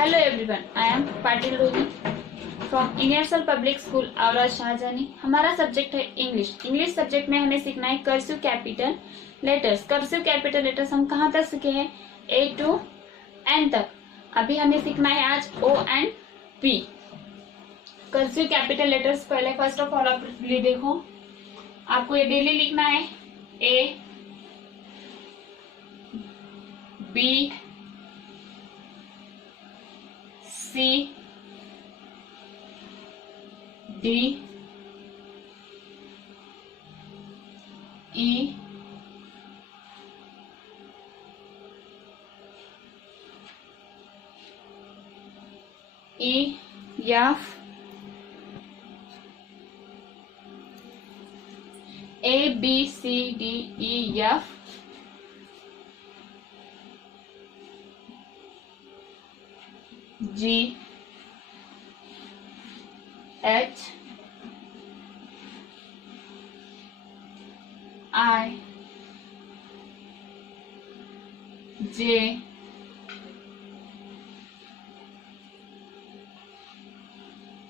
Hello everyone, I am Patil Rohi from universal public school आवरा शाहजहानी। हमारा subject है English. English subject में हमें सीखना है cursive capital letters. Cursive capital letters हम कहाँ तक सीखे हैं? ए टू एन तक। अभी हमें सीखना है आज O and P. Cursive capital letters पहले फर्स्ट ऑफ ऑल आप देखो, आपको ये डेली लिखना है। A B C D E F A B C D E F G H I J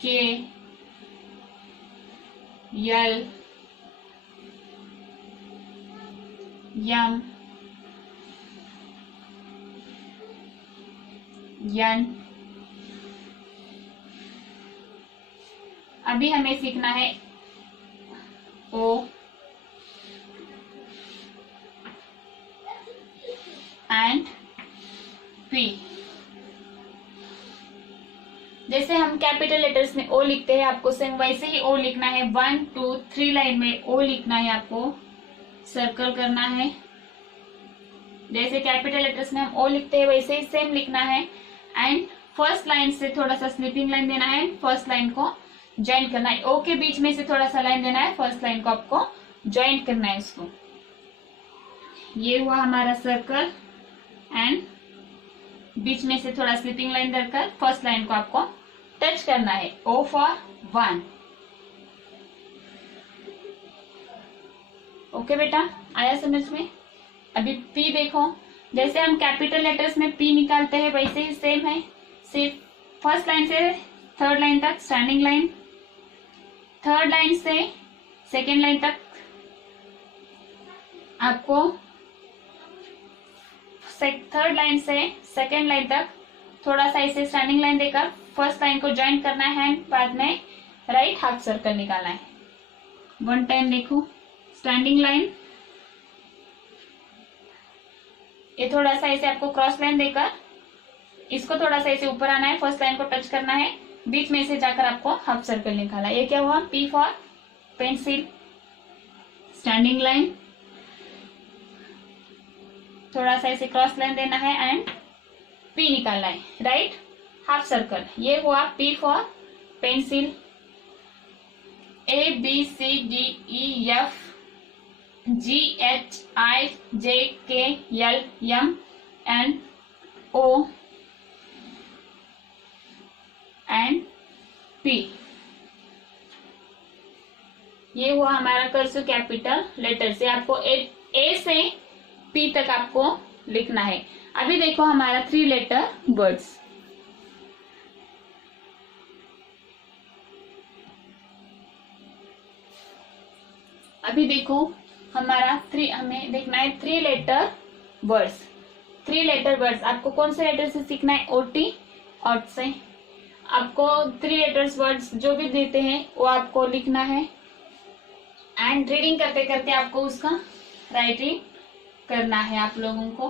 K L M N. अभी हमें सीखना है ओ एंड पी। जैसे हम कैपिटल लेटर्स में ओ लिखते हैं, आपको सेम वैसे ही ओ लिखना है। 1 2 3 लाइन में ओ लिखना है, आपको सर्कल करना है। जैसे कैपिटल लेटर्स में हम ओ लिखते हैं वैसे ही सेम लिखना है। एंड फर्स्ट लाइन से थोड़ा सा स्लिपिंग लाइन देना है, फर्स्ट लाइन को ज्वाइन करना है। ओ के बीच में से थोड़ा सा लाइन देना है, फर्स्ट लाइन को आपको ज्वाइन करना है इसको। ये हुआ हमारा सर्कल एंड बीच में से थोड़ा स्लिपिंग लाइन देकर फर्स्ट लाइन को आपको टच करना है। O for 1। ओके बेटा, आया समझ में? अभी पी देखो, जैसे हम कैपिटल लेटर्स में पी निकालते हैं वैसे ही सेम है। सिर्फ फर्स्ट लाइन से थर्ड लाइन तक स्टैंडिंग लाइन, थर्ड लाइन से सेकेंड लाइन तक आपको थर्ड लाइन से सेकेंड लाइन तक थोड़ा सा इसे स्टैंडिंग लाइन देकर फर्स्ट लाइन को ज्वाइन करना है। बाद में राइट हाफ सर्कल निकालना है। 1 टाइम देखो, स्टैंडिंग लाइन, ये थोड़ा सा इसे आपको क्रॉस लाइन देकर इसको थोड़ा सा इसे ऊपर आना है, फर्स्ट लाइन को टच करना है, बीच में से जाकर आपको हाफ सर्कल निकाला। ये क्या हुआ? P for pencil. Standing line, थोड़ा सा इसे क्रॉस लाइन देना है एंड पी निकालना है, राइट हाफ सर्कल। ये हुआ P for pencil. A B C D E F G H I J K L M N O and P. ये हुआ हमारा कर्सिव कैपिटल लेटर से। आपको ए से पी तक आपको लिखना है। अभी देखो हमारा 3 लेटर वर्ड्स। अभी देखो हमारा हमें देखना है 3 लेटर वर्ड्स। 3 लेटर वर्ड्स आपको कौन से लेटर से सीखना है? ओटी ऑट से। आपको 3 लेटर्स वर्ड्स जो भी देते हैं वो आपको लिखना है एंड रीडिंग करते करते आपको उसका राइटिंग करना है आप लोगों को।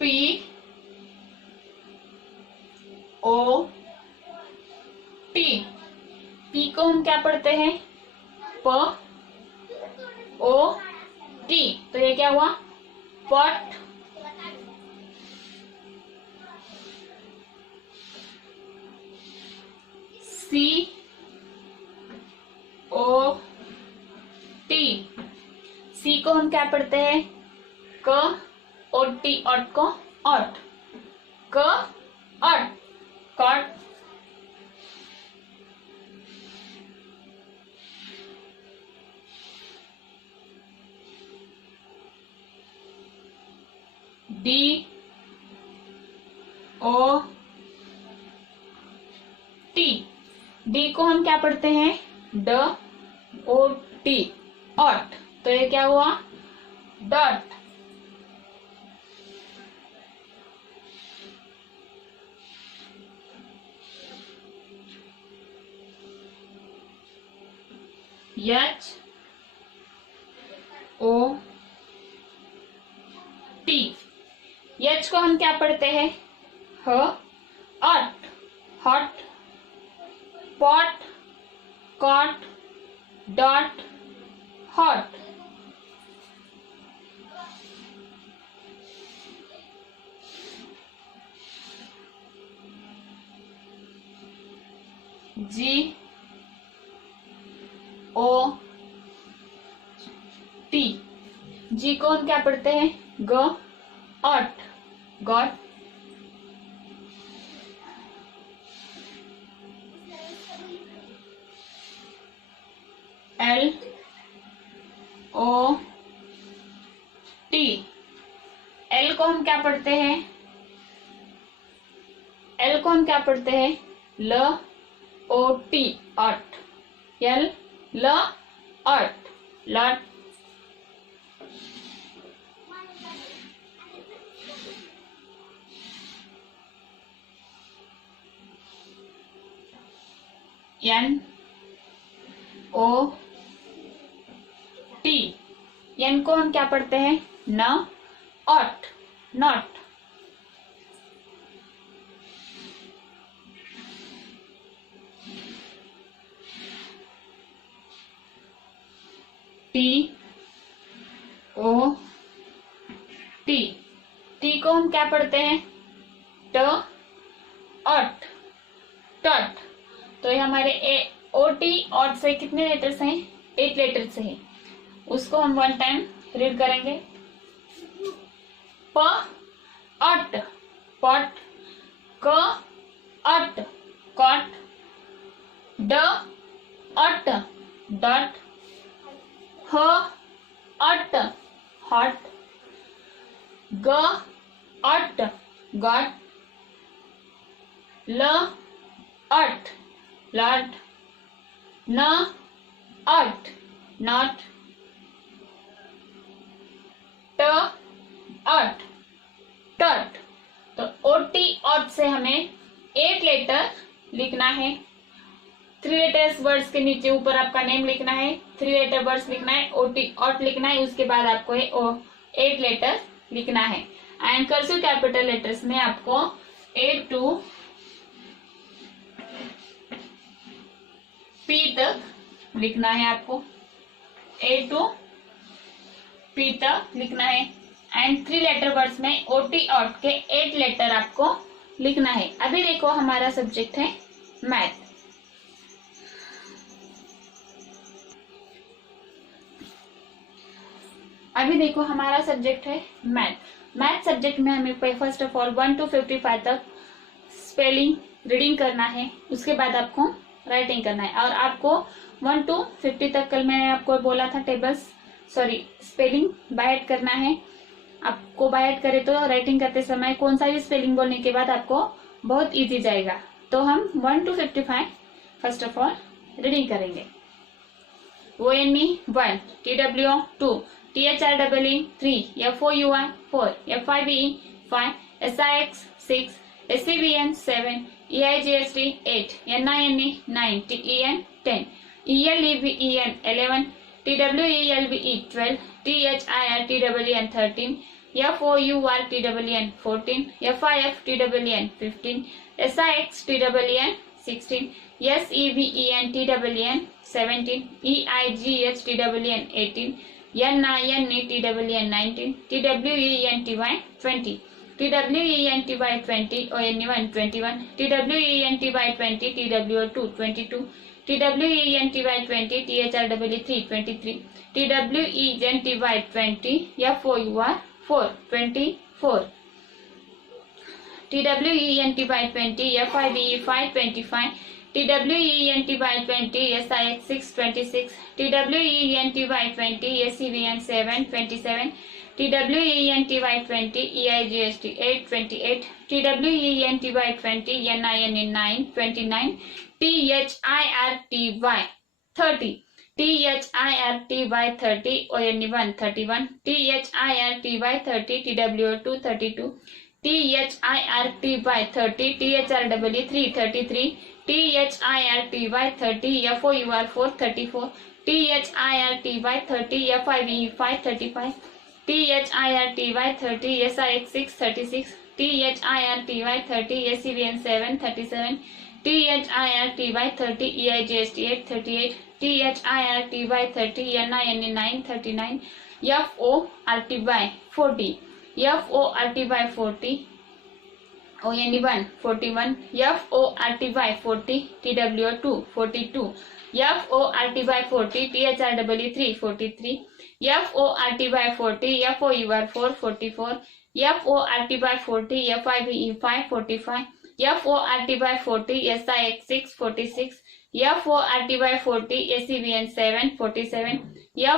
P O T. पी को हम क्या पढ़ते हैं? प ओ टी। तो ये क्या हुआ? पॉट। सी ओ टी। सी को हम क्या पढ़ते हैं? क। ओ टी ऑट को ऑट। क ot cot. D O T. D को हम क्या पढ़ते हैं? ड ओ टी, ऑट। तो ये क्या हुआ? Dot. H O T. H को हम क्या पढ़ते हैं? ह, ot, hot, pot, cot, dot, hot. G O T. G को हम क्या पढ़ते हैं? ग, ot, got. L O T. L को हम क्या पढ़ते हैं? एल को हम क्या पढ़ते हैं? ल ओ टी, ऑट। एल, ल, ot, lot. N O T. N को हम क्या पढ़ते हैं? न, ot, not. T O T. T को हम क्या पढ़ते हैं? ट, ऑट, टॉट। तो ये हमारे ओ टी ऑट से कितने लेटर्स हैं? 8 लेटर्स हैं। उसको हम वन टाइम रीड करेंगे। प, ऑट, पॉट। क, ऑट, कॉट। ड, ऑट, डॉट। ह, ऑट, हॉट। ग, ऑट, गॉट। ल, ऑट, लॉट। न, ऑट, नॉट। ट, ऑट, टॉट। तो ओटी ऑट से हमें 8 लेटर लिखना है। 3 लेटर्स वर्ड्स के नीचे ऊपर आपका नेम लिखना है, 3 लेटर वर्ड्स लिखना है, ओटी ऑट लिखना है। उसके बाद आपको 8 लेटर लिखना है। एंड कर्सिव कैपिटल लेटर्स में आपको A to P तक लिखना है। आपको A to P तक लिखना है। एंड 3 लेटर वर्ड्स में ओटी ऑट के 8 लेटर आपको लिखना है। अभी देखो हमारा सब्जेक्ट है मैथ। अभी देखो हमारा सब्जेक्ट है मैथ। मैथ सब्जेक्ट में हमें फर्स्ट ऑफ ऑल 1 to 55 तक स्पेलिंग रीडिंग करना है। उसके बाद आपको राइटिंग करना है। और आपको 1 to 50 तक कल मैंने आपको बोला था स्पेलिंग बाय हार्ट करना है। आपको बाय हार्ट करे तो राइटिंग करते समय कौन सा भी स्पेलिंग बोलने के बाद आपको बहुत इजी जाएगा। तो हम 1 to 55 first of all reading करेंगे। ONE 1, TWO 2, THREE 3, FOUR 4, FIVE 5, SIX 6, SCVN 7, EIGHT 8, NINE 9, TEN 10, ELEVEN 11, TWELVE 12, THIRTWEN 13, FOURTWEN 14, FIFTWEN 15, SIXTWEN 16, SEVENTWEN 17, EIGHTWN 18, NINETWN 19, TWENTY 20, TWENTY 20, ONE 21, TWENTY 20, TWO 22, TWENTY 20, THREE 23, TWENTY 20, FOUR 4 24, TWENTY 20, FIVE 5 25, TWENTY 20, SIX 6 26, TWENTY 20, SCVN 7 27, TWENTY 20, EIGST 8 28, TWENTY 20, NIN 9 29, THIRTY 30, THIRTY 30, ONE 31, THIRTY 30, TWO 32, THIRTY 30, THREE 33, THIRTY 30, FOUR 4 34, THIRTY 30, FIVE 5 35, THIRTY 30, SIX 6 36, THIRTY 30, SCVN 7 37, THIRTY 30, EIGST 8 38, THIRTY 30, NIN 9 39, FORTY 40, FORTY 40, ONE 41, FORTY 40, TWO 2 42, FORTY 40, THREE 3 43, FORTY 40, FOUR 4 44, FORTY 40, FIVE 5 45, FORTY 40, SIX 6 46, FORTY 40, SCVN 7 47,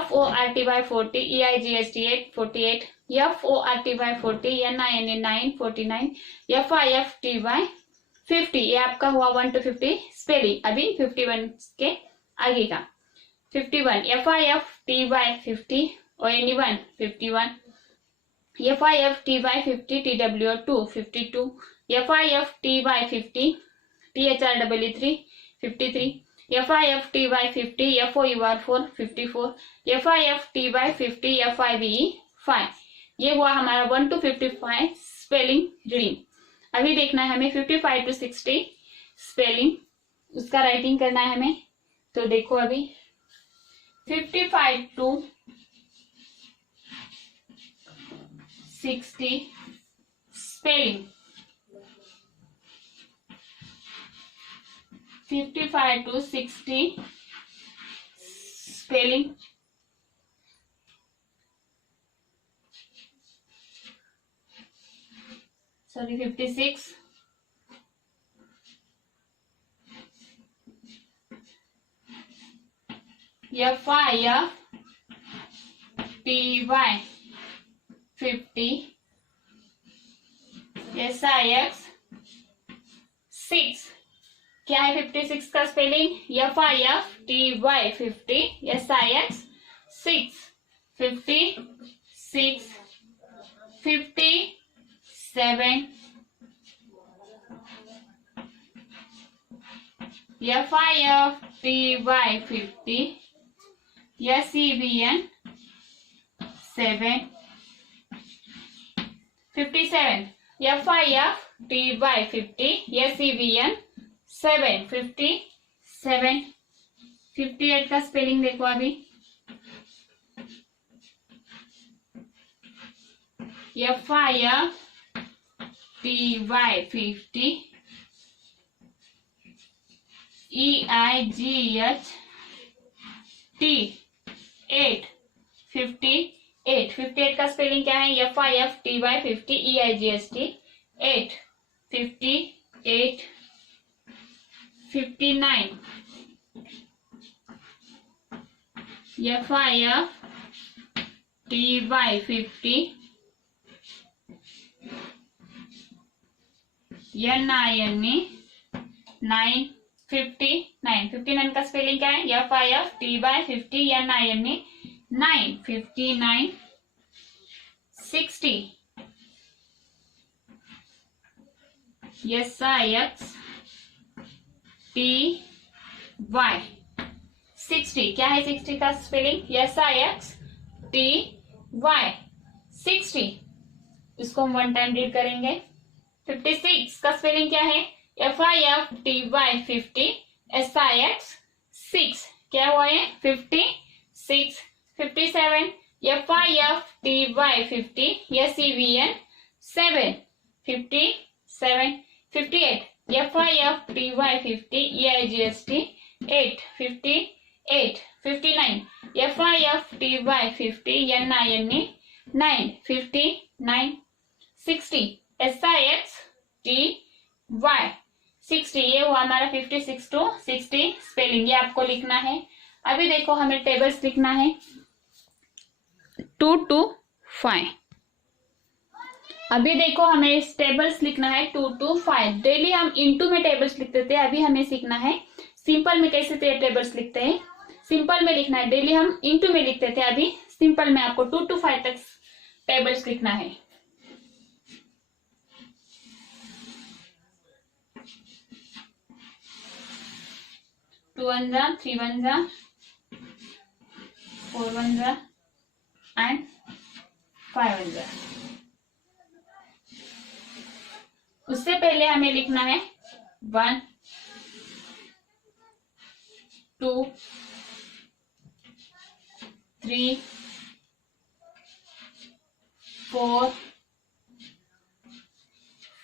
FORTY 40, EIGST 8 48, FORTY 40, NIN 9 49, FIFTY 50. ये आपका हुआ 1 to 50 spelling. अभी 51 के आगे का 51, FIFTY 50, ONE 51, FIFTY 50, TWO 2 52, FIFTY 50, THREE 3 53, FIFTY 50, FOUR 4 54, FIFTY 50, FIVE 5. ये हुआ हमारा 1 to 55 स्पेलिंग रीडिंग. अभी देखना है हमें 55 to 60 स्पेलिंग, उसका राइटिंग करना है हमें. तो देखो अभी 55 to 60 spelling. 55 to 60 spelling. Sorry, 56. FIFTY 50, SIX 6. क्या है 56 का spelling? FIFTY 50, SIX 6 56 57, FIFTY 50, SCVN 7 57, FIFTY 50, SCVN 7 57. 58 का स्पेलिंग देखो अभी. FIFTY 50, EIGHT 8 58. 58 का स्पेलिंग क्या है? FIFTY 50, EIGHT 8 58 59, FIFTY 50, NIN 9 59. 59 का स्पेलिंग क्या है? FIFTY 50, NIN 9 59 60, SIXTY 60. क्या है 60 का स्पेलिंग? SIXTY 60. इसको हम 1 टाइम रीड करेंगे. 56 का स्पेलिंग क्या है? FIFTY 50, SIX 6. क्या हुआ है? 56 57, FIFTY 50, SCVN 7 57 58, FIFTY 50, EIGST 8 58 59, FIFTY 50, NIN 9 59 60, SIXTY 60, ये हुआ हमारा 56 to 60 स्पेलिंग, ये आपको लिखना है। अभी देखो हमें टेबल्स लिखना है 2 to 5। अभी देखो हमें टेबल्स लिखना है 2 to 5। डेली हम इनटू में टेबल्स लिखते थे, अभी हमें सीखना है सिंपल में कैसे टेबल्स लिखते हैं। सिंपल में लिखना है, डेली हम इनटू में लिखते थे, अभी सिंपल में आपको 2 to 5 तक टेबल्स लिखना है। टू वन जा, 3 वन जा, 4 वन जा एंड 5 वन जा। उससे पहले हमें लिखना है 1 2 3 4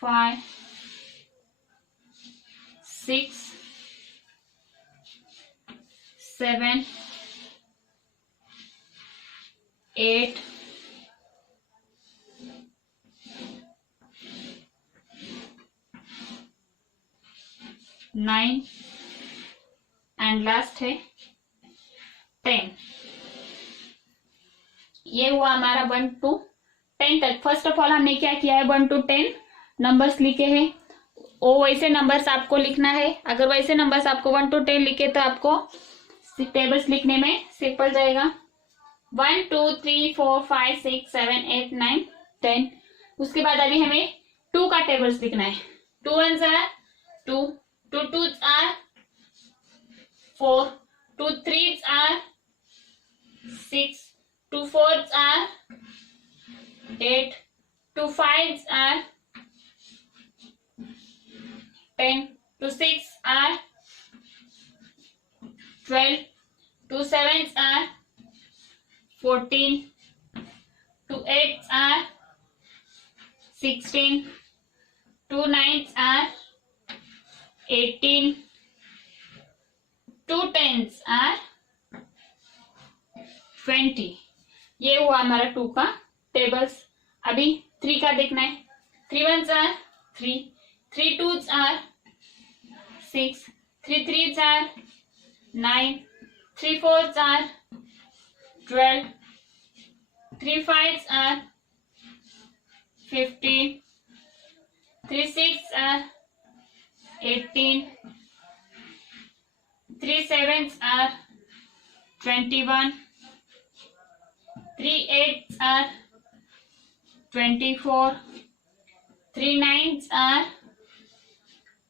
5 6 7 8 9 एंड लास्ट है 10। ये हुआ हमारा 1 to 10 तक। फर्स्ट ऑफ ऑल हमने क्या किया है, 1 to 10 नंबर्स लिखे हैं। वो वैसे नंबर्स आपको लिखना है। अगर वैसे नंबर्स आपको 1 to 10 लिखे तो आपको टेबल्स लिखने में सिंपल जाएगा। 1 2 3 4 5 6 7 8 9 10। उसके बाद अभी हमें 2 का टेबल्स लिखना है। 2 1s are 2, 2 2s are 4, 2 3s are 6, 2 4s are 8, 2 5s are 10, 2 6 are 12, 2 7s are 14, 2 8s are 16, 2 9s are 18, 2 10s are 20। ये हुआ हमारा 2 का टेबल्स। अभी 3 का देखना है। 3 1s are 3, 3 2s are 6, 3 3s are 9, 3 4s are 12, 3 5s are 15, 3 6s are 18, 3 7s are 21, 3 8s are 24, 3 9s are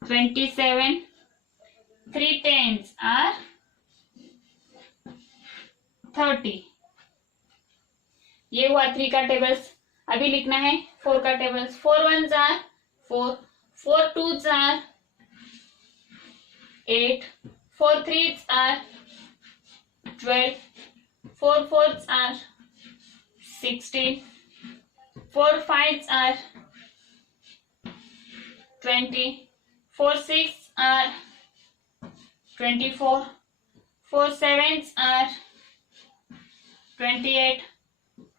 27, 3 10s are 30। ये हुआ 3 का टेबल्स। अभी लिखना है 4 का tables. 4 1s are 4, 4 2s are 8, 4 3s are 12, 4 4s are 16, 4 5s are 20, 4 6 are 24, 4 7s are 28,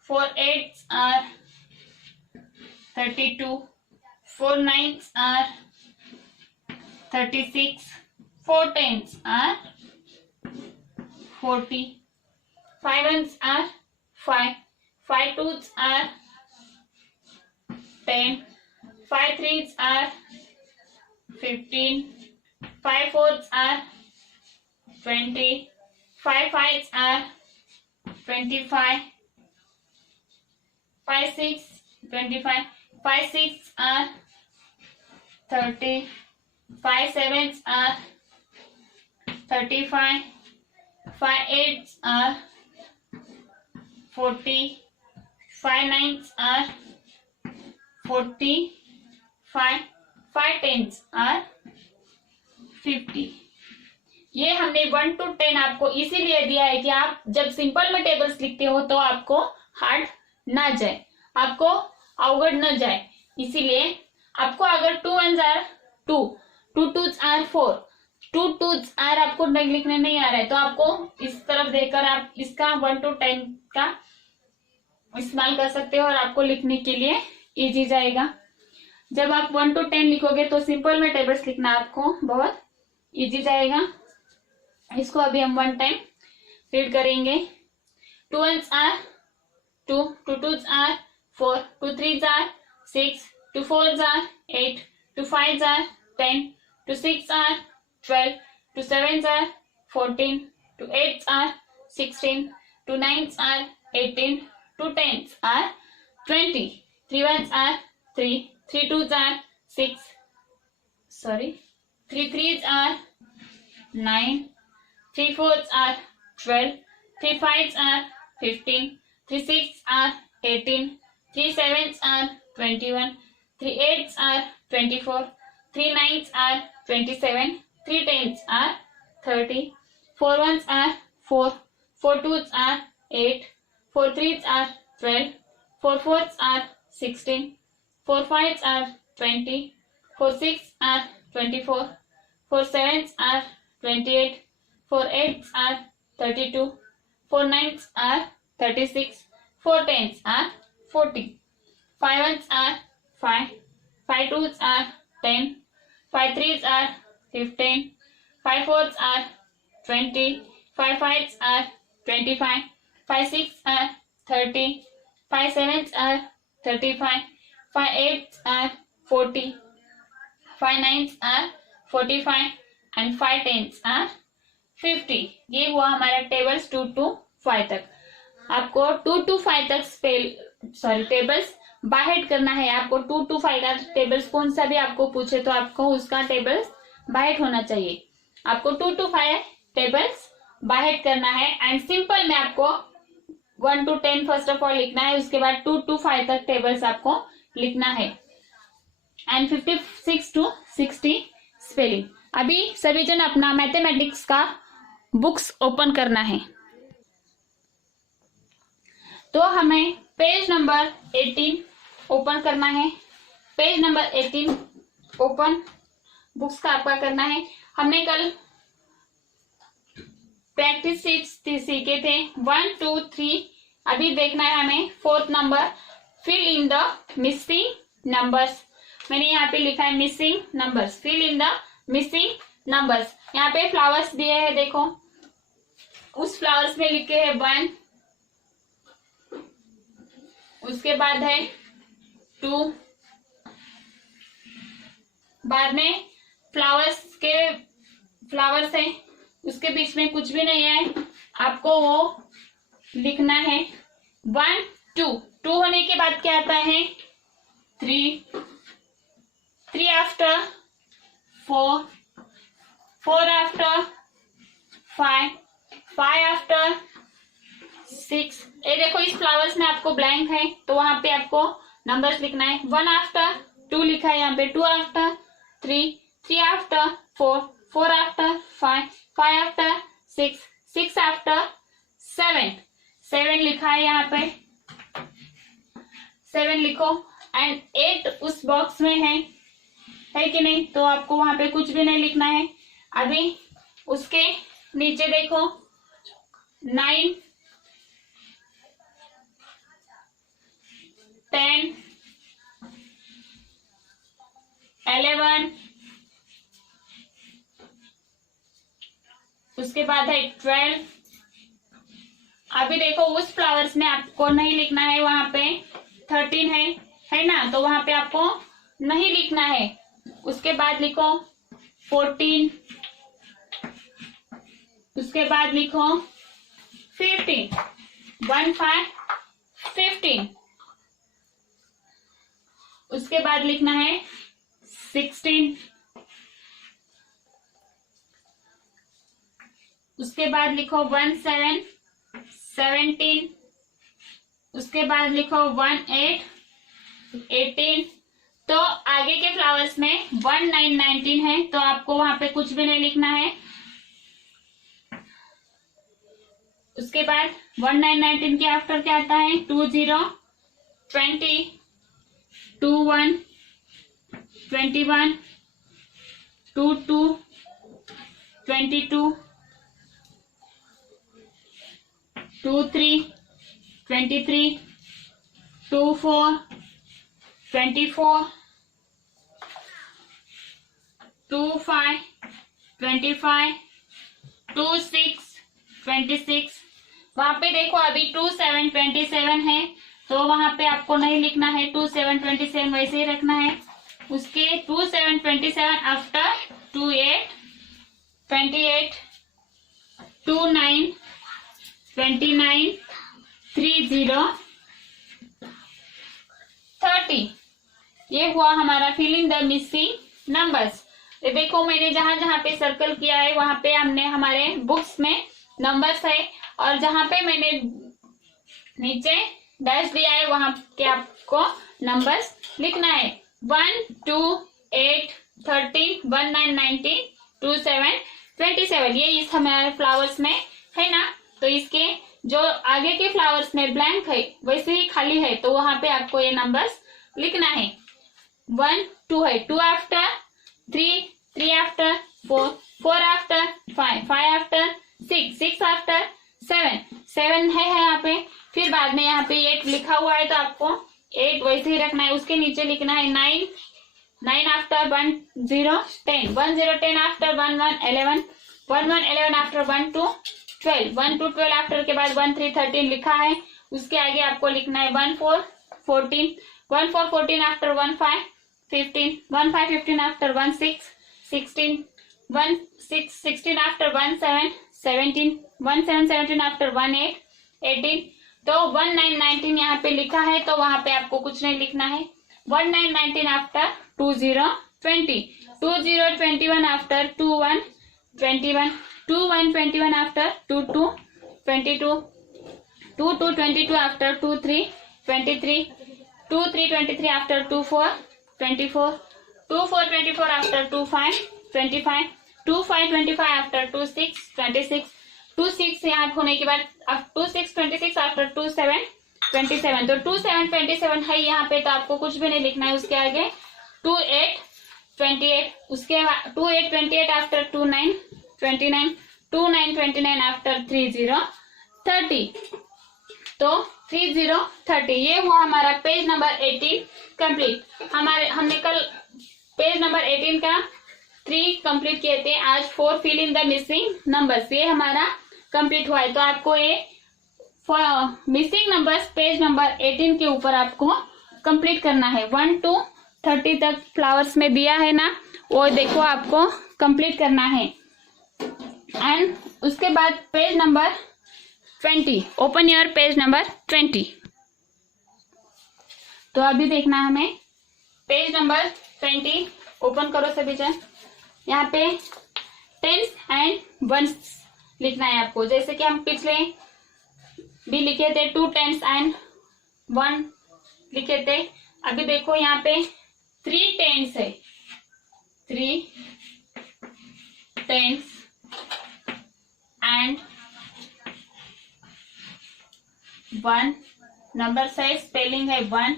4 8s are 32, 4 9s are 36, 4 10s are 40, 5 1s are 5, 5 2s are 10, 5 3s are 15, 5 4s are 20, 5 5s are 25, 5 6 25, 5 6 are 30, 5 7s are 35, 5 8s are 40, 5 9s are 40, 5 10s are 50। ये हमने 1 to 10 आपको इसीलिए दिया है कि आप जब simple में टेबल्स लिखते हो तो आपको हार्ड ना जाए, आपको अवगढ़ न जाए। इसीलिए आपको अगर 2 1s are 2, 2 2s are 4, 2 2s are आपको लिखने नहीं आ रहा है तो आपको इस तरफ देखकर आप इसका 1 to 10 का इस्तेमाल कर सकते हो और आपको लिखने के लिए इजी जाएगा। जब आप 1 to 10 लिखोगे तो सिंपल में टेबल्स लिखना आपको बहुत इजी जाएगा। इसको अभी हम 1 टाइम रीड करेंगे। 2 ones are 2, 2 twos are 4, 2 threes are 6, 2 fours are 8, 2 fives are 10, 2 six are 12, 2 sevens are 14, 2 eights are 16, 2 nines are 18, 2 tens are 20, 3 ones are 3, 3 twos are 6, 3 threes are 9, 3 fours are 12, 3 fives are 15, 3 sixes are 18, 3 sevens are 21, 3 eights are 24, 3 nines are 27, 3 tens are 30, 4 ones are 4, 4 twos are 8, 4 threes are 12, 4 fours are 16, 4 fives are 20, 4 sixes are 24, 4 sevens are 28, 4 eights are 32, 4 nines are 36, 4 tens are 40, 5 ones are 5, 5 twos are 10, 5 threes are 15, 5 fours are 20, 5 fives are 25, 5 sixes are 30, 5 sevens are 35, 5 eights are 40, 5 nines are 45 and 5 tens are 50। ये हुआ हमारा tables 2 to 5 तक। आपको 2 to 5 तक tables बाहेड करना है। आपको 2 to 5 का टेबल्स कौन सा भी आपको पूछे तो आपको उसका टेबल्स बाहेड होना चाहिए। आपको 2 to 5 टेबल्स बाहेड करना है एंड सिंपल में आपको 1 to 10 फर्स्ट ऑफ ऑल लिखना है, उसके बाद 2 to 5 तक टेबल्स आपको लिखना है एंड 56 to 60 स्पेलिंग। अभी सभी जन अपना मैथमेटिक्स का बुक्स ओपन करना है। तो हमें पेज नंबर 18 ओपन करना है। पेज नंबर 18 ओपन बुक्स का आपका करना है। हमने कल प्रैक्टिस शीट्स सीखे थे 1 2 3। अभी देखना है हमें 4th number, fill in the missing numbers. मैंने यहाँ पे लिखा है missing numbers, fill in the missing numbers. यहाँ पे फ्लावर्स दिए हैं, देखो उस फ्लावर्स में लिखे हैं 1, उसके बाद है 2, बाद में फ्लावर्स है, उसके बीच में कुछ भी नहीं है, आपको वो लिखना है 1 2। 2 होने के बाद क्या आता है 3, 3 आफ्टर 4, 4 आफ्टर 5, 5 आफ्टर 6। ये देखो इस फ्लावर्स में आपको ब्लैंक है तो वहां पे आपको नंबर्स लिखना है। 1 आफ्टर 2 लिखा है यहाँ पे, 2 after 3, 3 after 4, 4 after 5, 5 after 6, 6 after 7, 7 लिखा है यहाँ पे, 7 लिखो एंड 8 उस बॉक्स में है कि नहीं, तो आपको वहां पे कुछ भी नहीं लिखना है। अभी उसके नीचे देखो 9 10 11, उसके बाद है 12। अभी देखो उस फ्लावर्स में आपको नहीं लिखना है, वहां पे 13 है ना, तो वहां पे आपको नहीं लिखना है। उसके बाद लिखो 14, उसके बाद लिखो 15, 1 5 15। उसके बाद लिखना है 16, उसके बाद लिखो 1 7 17, उसके बाद लिखो 1 8 18। तो आगे के फ्लावर्स में 1 9 19 है, तो आपको वहां पे कुछ भी नहीं लिखना है। उसके बाद 1 9 19 के आफ्टर क्या आता है 2 0 20, 2 1 21, 2 2 22, 2 3 23, 2 4 24, 2 5 25, 2 6 26। वहां पे देखो अभी 2 7 27 है, तो वहां पे आपको नहीं लिखना है, 2 7 27 वैसे ही रखना है। उसके 2 7 27 आफ्टर 2 8 28, 2 9 29, 3 0 30। ये हुआ हमारा फिलिंग द मिसिंग नंबर्स। ये देखो मैंने जहां जहां पे सर्कल किया है वहां पे हमने हमारे बुक्स में नंबर्स है, और जहां पे मैंने नीचे डैश दिया है वहां के आपको नंबर्स लिखना है। 1 2 8 13 1 9 19 2 7 27। ये इस हमारे फ्लावर्स में है ना, तो इसके जो आगे के फ्लावर्स में ब्लैंक है वैसे ही खाली है, तो वहां पे आपको ये नंबर्स लिखना है। 1 2 है, 2 after 3 3 after 4 4 after 5 5 after 6 6 after 7 7 है यहाँ पे। फिर बाद में यहाँ पे 8 लिखा हुआ है तो आपको 8 वैसे ही रखना है। उसके नीचे लिखना है 9 9 आफ्टर 1 0 10 1 0 10 आफ्टर 1 1 11 1 1 11 आफ्टर 1 2 12 1 2 12 आफ्टर के बाद 1 3 13 लिखा है। उसके आगे आपको लिखना है 1 4 14 1 4 14 आफ्टर 1 5 15 1 5 15 आफ्टर 1 6 16 1 6 16 आफ्टर 1 7 17 1 7 17 आफ्टर 1 8 18। तो 1 9 19 यहाँ पे लिखा है, तो वहां पे आपको कुछ नहीं लिखना है। 1 9 19 after 2 0 20 2 0 21 after 2 1 21 2 1 21 after 2 2 22 2 2 22 after 2 3 23 2 3 23 after 2 4 24 2 4 24 after 2 5 25 2 5 25 after 2 6 26 2 6 यहाँ होने के बाद 2 6 26 आफ्टर 2 7 27। तो 2 7 27 है यहाँ पे, तो आपको कुछ भी नहीं लिखना है। उसके आगे 2 8 28, उसके 2 8 28 आफ्टर 2 9 29 2 9 29 आफ्टर 3 0 30। तो 3 0 30। ये हुआ हमारा पेज नंबर 18 कंप्लीट। हमने कल पेज नंबर 18 का 3 कंप्लीट किए थे, आज 4 fill in the missing numbers. ये हमारा कंप्लीट हुआ है। तो आपको ये मिसिंग नंबर्स पेज नंबर 18 के ऊपर आपको कंप्लीट करना है। 1 to 30 तक फ्लावर्स में दिया है ना, वो देखो आपको कंप्लीट करना है। एंड उसके बाद page number 20, open your page number 20। तो अभी देखना है हमें पेज नंबर 20, ओपन करो सभी जन। यहाँ पे टेंस एंड वंस लिखना है आपको, जैसे कि हम पिछले भी लिखे थे 2 टेंस एंड 1 लिखे थे। अभी देखो यहाँ पे 3 टेंस है, 3 टेंस एंड 1 नंबर है, स्पेलिंग है 1।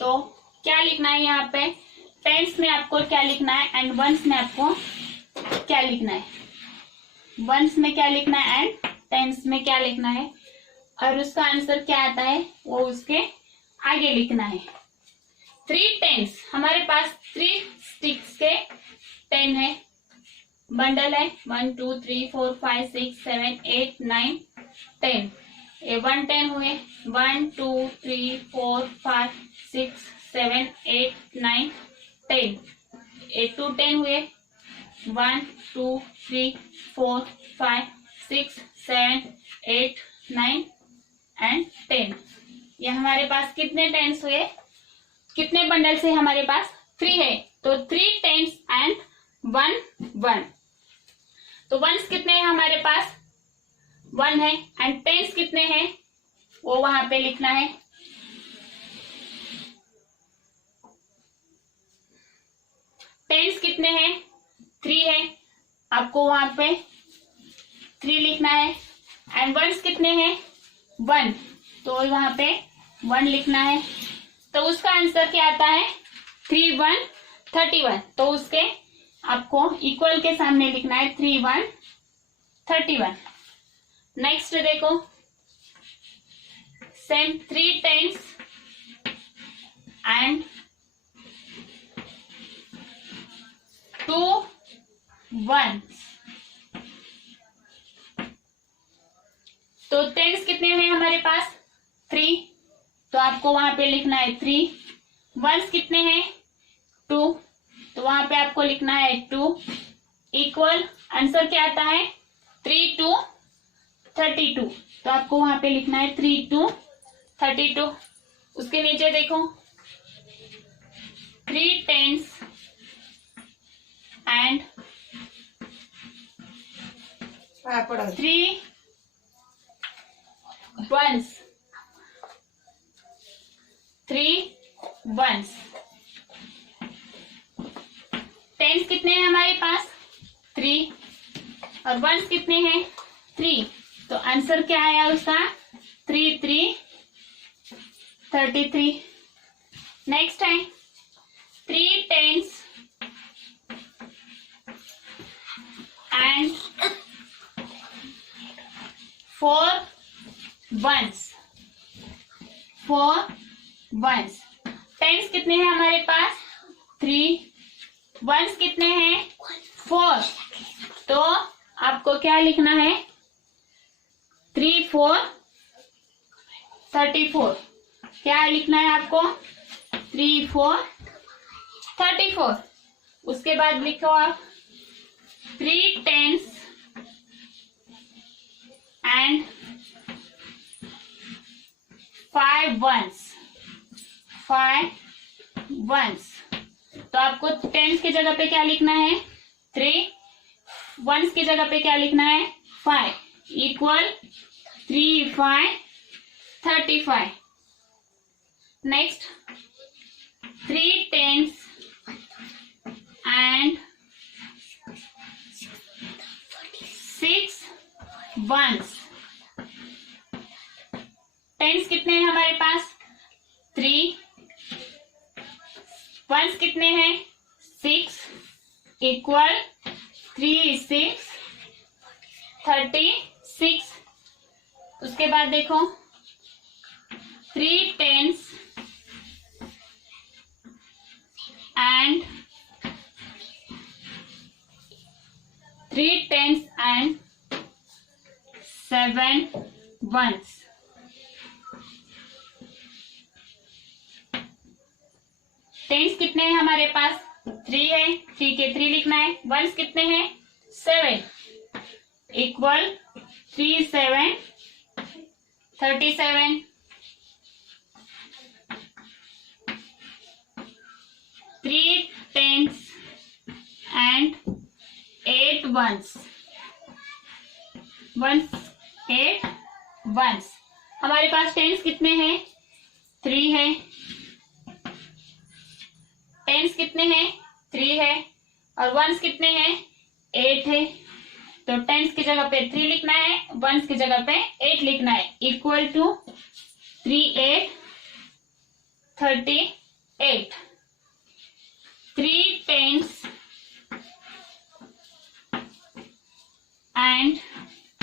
तो क्या लिखना है यहाँ पे, टेंस में आपको क्या लिखना है एंड वंस में आपको क्या लिखना है। वंस में क्या लिखना है एंड टेंस में क्या लिखना है, और उसका आंसर क्या आता है वो उसके आगे लिखना है। 3 टेंस, हमारे पास 3 स्टिक्स के 10 है, बंडल है 1 2 3 4 5 6 7 8 9 10। ये 1 10 हुए, 1 2 3 4 5 6 7 8 9 10। ये 2 10 हुए, 1 2 3 4 5 6 7 8 9 एंड 10। ये हमारे पास कितने टेंस हुए, कितने बंडल से हमारे पास 3 है, तो 3 टेंस एंड 1 1। तो वंस कितने हैं हमारे पास 1 है, एंड टेंस कितने हैं वो वहां पे लिखना है। टेंस कितने हैं 3 है, आपको वहां पे 3 लिखना है। एंड वंस कितने हैं 1, तो वहां पे 1 लिखना है। तो उसका आंसर क्या आता है 3 1 31। तो उसके आपको इक्वल के सामने लिखना है 3 1 31। नेक्स्ट देखो, सेम 3 टेंस एंड 2 1s। तो टेंस कितने हैं हमारे पास? 3, तो आपको वहां पे लिखना है 3। वंस कितने हैं? 2, तो वहां पे आपको लिखना है 2। इक्वल आंसर क्या आता है? 3 2 32, तो आपको वहां पे लिखना है 3 2 32। उसके नीचे देखो 3 10s and 3 1s। 3 1s। Tense कितने हैं हमारे पास? 3 और वंस कितने हैं? 3, तो आंसर क्या आया उसका? 3 3 33। नेक्स्ट है 3 10s and 4 1s। 4 1s। Tense कितने हैं हमारे पास? 3, वंस कितने हैं? 4, तो आपको क्या लिखना है? 3 4 34। क्या लिखना है आपको? 3 4 34। उसके बाद लिखो आप 3 10s एंड 5 1s। 5 1s। तो आपको टेंस की जगह पे क्या लिखना है? 3, वंस की जगह पे क्या लिखना है? 5। Equal 3 5 35। Next 3 10s and 6 1s। Tense कितने हैं हमारे पास? 3, वंस कितने हैं? 6। इक्वल 3 6 36। उसके बाद देखो 3 10s and 3 10s and 7 1s। Tense कितने हैं हमारे पास? 3 है, 3 के 3 लिखना है। वंस कितने हैं? 7। Equal 3 7 37। 3 10s and 8 1s। 8 1s। हमारे पास टेंस कितने हैं? 3 है। टेंस कितने हैं? 3 है और वंस कितने हैं? 8 है। तो टेंस की जगह पे 3 लिखना है, वंस की जगह पे 8 लिखना है। Equal to 3 8 38। 3 10s and